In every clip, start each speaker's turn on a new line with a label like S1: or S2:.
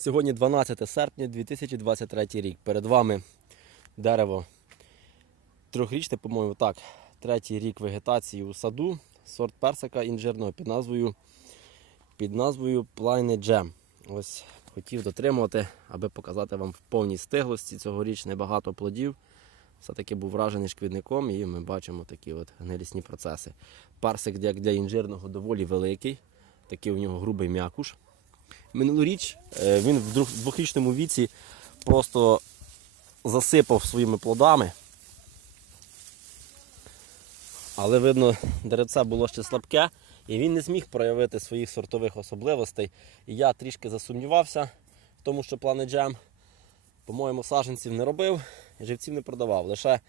S1: Сьогодні 12 серпня 2023 рік. Перед вами дерево трьохрічне, по-моєму, так, третій рік вегетації у саду, сорт персика інжирного під назвою під назвою Плайне Джем. Ось хотів дотримувати, аби показати вам в повній стиглості. Цьогоріч небагато плодів. Все-таки був вражений шкідником, і ми бачимо такі от гнилісні процеси. Персик як для інжирного доволі великий, такий у нього грубий м'якуш. Минулоріч е, він в двохрічному віці просто засипав своїми плодами. Але видно, деревце було ще слабке, і він не зміг проявити своїх сортових особливостей. І я трішки засумнівався в тому, що плани джем, по-моєму, саджанців не робив, живців не продавав. Лише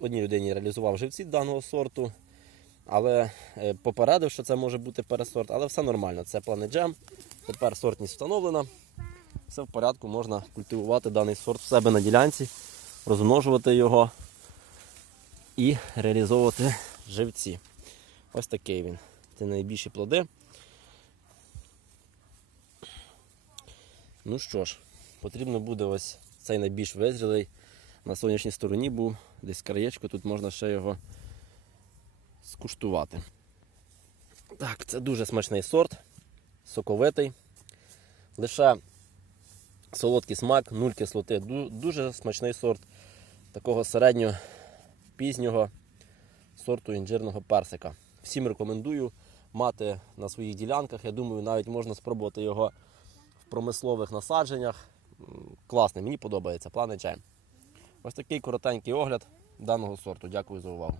S1: одній людині реалізував живці даного сорту. Але е, попередив, що це може бути пересорт, але все нормально. Це плани джем. Тепер сортність встановлена. Все в порядку, можна культивувати даний сорт в себе на ділянці, розмножувати його і реалізовувати живці. Ось такий він. Це найбільші плоди. Ну що ж, потрібно буде ось цей найбільш визрілий. На сонячній стороні був, десь краєчко, тут можна ще його скуштувати. Так, це дуже смачний сорт, соковитий. Лише солодкий смак, нуль кислоти. Дуже смачний сорт такого середньо пізнього сорту інжирного персика. Всім рекомендую мати на своїх ділянках. Я думаю, навіть можна спробувати його в промислових насадженнях. Класний, мені подобається. Плани чай. Ось такий коротенький огляд даного сорту. Дякую за увагу.